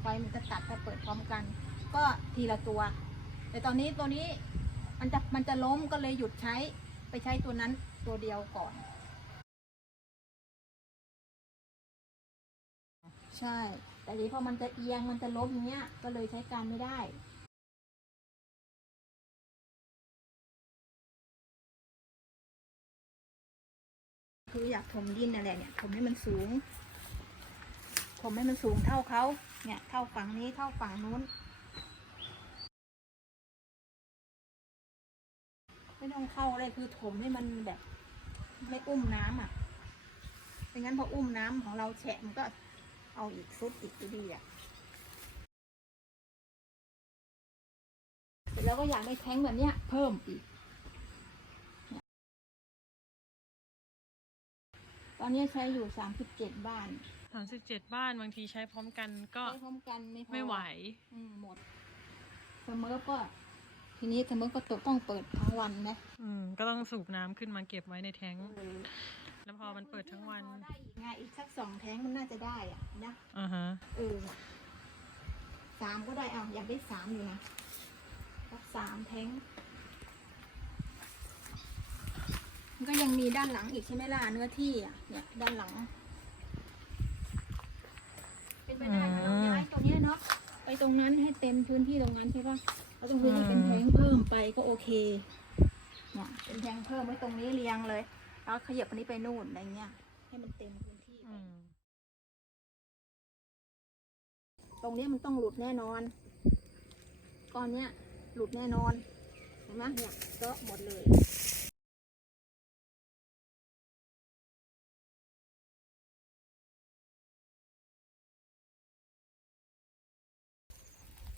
ไฟมันจะตัดถ้าเปิดพร้อมกัน ก็ทีละตัว แต่ตอนนี้ตัวนี้มันจะมันจะล้มก็เลยหยุดใช้ไปใช้ตัวนั้นตัวเดียวก่อน ใช่ แต่ทีพอมันจะเอียงมันจะล้มอย่างเงี้ยก็เลยใช้การไม่ได้คืออยากถมดินนั่นแหละเนี่ยถมให้มันสูง ถมให้มันสูงเท่าเขาเนี่ยเท่าฝั่งนี้เท่าฝั่งนู้น ไม่ต้องเข้าเลยคือถมให้มันแบบ ไม่อุ้มน้ำอะไม่งั้นพออุ้มน้ำของเราแฉะมันก็เอาอีกซุดอีกดีอะเสร็จแล้วก็อยากได้แท้งแบบเนี้ย เพิ่มอีกตอนนี้ใช้อยู่สามสิบเจ็ดบ้าน สามสิบเจ็ดบ้านบางทีใช้พร้อมกันก็ใช้พร้อมกันไม่พอไม่ไหว อืมหมดเสมอก็ ทีนี้เสมอก็ต้องเปิดทั้งวันนะอืมก็ต้องสูบน้ำขึ้นมาเก็บไว้ในแท้งเออแล้วพอมันเปิดทั้งวันพอได้อีกไงอีกสักสองแท้งมันน่าจะได้อะนะอ่าฮะเออสามก็ได้เอาอยากได้สามอยู่นะสักสามแท้งมันก็ยังมีด้านหลังอีกใช่ไหมล่ะเนื้อที่อะเนี่ยด้านหลัง เป็นไปได้ถ้าเราย้ายตรงเนี้ยเนาะไป ตรงนั้นให้เต็มพื้นที่ตรงนั้นใช่ปะเราต้องซื้อให้เป็นแทงเพิ่มไปก็โอเคเนี่ยเป็นแทงเพิ่มไว้ตรงนี้เรียงเลยแล้วขยับอันนี้ไปนู่นอะไรเงี้ยให้มันเต็มพื้นที่ไปตรงนี้มันต้องหลุดแน่นอนก้อนเนี้ยหลุดแน่นอนเห็นไหมเนี่ยก็หมดเลย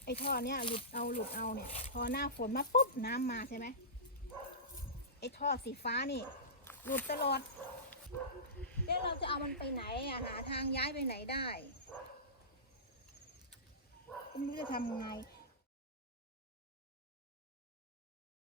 ไอ้ท่อเนี้ยหลุดเอาหลุดเอาเนี่ย พอหน้าฝนมาปุ๊บน้ำมาใช่ไหมไอ้ท่อสีฟ้านี่ หลุดตลอดแล้วเราจะเอามันไปไหนอะหาทางย้ายไปไหนได้ไม่รู้จะทำไง